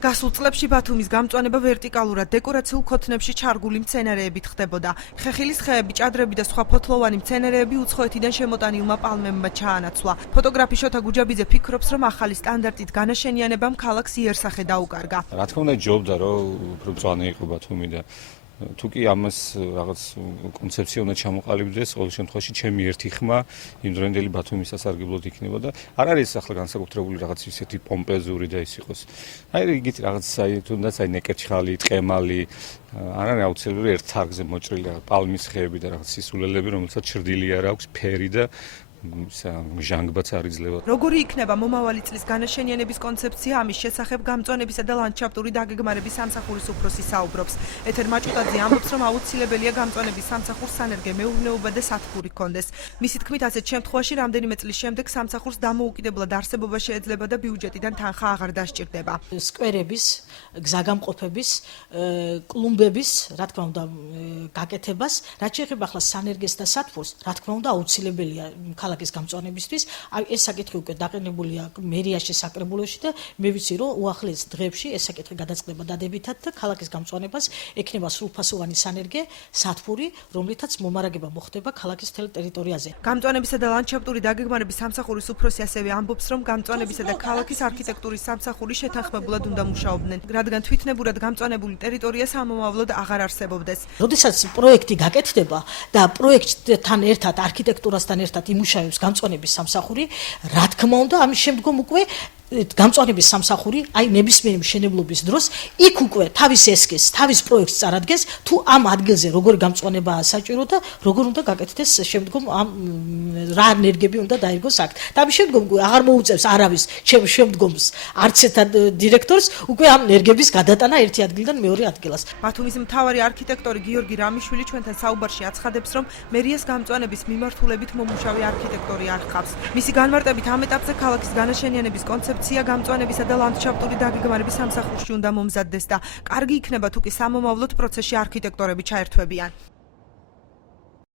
გასულ წლებში ბათუმის გამწვანება ვერტიკალურად დეკორაციულ ქოთნებში ჩარგული მცენარეებით ხდებოდა. ხეხილის ხეები, ჭადრები და სხვა ფოთლოვანი მცენარეები უცხოეთიდან შემოტანილმა პალმებმა ჩაანაცვლა. ფოტოგრაფი შოთა გუჯაბიძე ფიქრობს, რომ ახალი სტანდარტით განაშენიანებამ ქალაქს იერსახე დაუკარგა. რა თქმა უნდა, ჯობდა რომ უფრო მწვანე იყო ბათუმი და თუ კი ამას რაღაც კონცეფცია უნდა ჩამოყალიბდეს, ყოველ შემთხვევაში ჩემი ერთი ხმა იმ დროინდელი ბათუმის სასარგებლოდ იქნება და არ არის ახლა განსაკუთრებული რაღაც ისეთი პომპეზური და ის იყოს. აი იგივე რაღაც თუნდაც აი ნეკერჩხალი, ტყემალი, არ არის აუცილებელი ერთ თარგზე მოჭრილი პალმის ხეები და რაღაც სისულელები, რომელსაც ჩრდილი არ აქვს, ფერი და ჟანგბაც არ იძლევა. როგორი იქნება მომავალი წლის განაშენიანების კონცეფცია, ამის შესახებ გამწვანებისა და ლანდშაფტური დაგეგმარების სამსახურის უფროსი საუბრობს. ეთერ მაჭუტაძე ამბობს, რომ აუცილებელია გამწვანების სამსახურს სანერგე მეურნეობა და სათბური ჰქონდეს. მისი თქმით, ასეთ შემთხვევაში რამდენიმე წლის შემდეგ სამსახურს დამოუკიდებლად არსებობა შეეძლება და ბიუჯეტიდან თანხა აღარ დასჭირდება. სკვერების, გზაგამყოფების, კლუმბების, რა თქმა უნდა, გაკეთებას, რაც შეეხება ახლა სანერგეს და სათბურს, რა თქმა უნდა, აუცილებელია ქალაქის გამწვანებისთვის. ეს საკითხი უკვე დაყენებულია მერიაში, საკრებულოში და მე ვიცი, რომ უახლეს დღეებში ეს საკითხი გადაწყდება დადებითად და ქალაქის გამწვანებას ექნება სრულფასოვანი სანერგე, სათბური, რომლითაც მომარაგება მოხდება ქალაქის მთელ ტერიტორიაზე. გამწვანებისა და ლანდშაფტური დაგეგმარების სამსახურის უფროსი ასევე ამბობს, რომ გამწვანებისა და ქალაქის არქიტექტურის სამსახური შეთანხმებულად უნდა მუშაობდნენ, რადგან თვითნებურად გამწვანებული ტერიტორია სამომავლოდ აღარ არსებობდეს. როდესაც პროექტი გაკეთდება და პროექტთან ერთად, არქიტექტურასთან ერთად იმუშავებს გამწვანების სამსახური, რა თქმა უნდა, ამის შემდგომ უკვე გამწვანების სამსახური, აი ნებისმიერი მშენებლობის დროს, იქ უკვე თავის ესკიზს, თავის პროექტს წარადგენს, თუ ამ ადგილზე როგორი გამწვანებაა საჭირო და როგორ უნდა გაკეთდეს შემდგომ ამ რა ენერგები უნდა დაირგოს აქ. და ამის შემდგომ აღარ მოუწევს არავის შემდგომს, არც ერთ დირექტორს უკვე ამ ენერგების გადატანა ერთი ადგილიდან მეორე ადგილას. ბათუმის მთავარი არქიტექტორი გიორგი რამიშვილი ჩვენთან საუბარში აცხადებს, რომ მერიას გამწვანების მიმართულებით მომუშავე არქიტექტორი არ ჰყავს. მისი განმარტებით ამ ეტაპზე ქალაქის განაშენიანების კონცეფცია გამწვანებისა და ლანდშაფტური დაგეგმარების სამსახურში უნდა მომზადდეს და კარგი იქნება თუ კი სამომავლოდ პროცესში არქიტექტორები ჩაერთვებიან.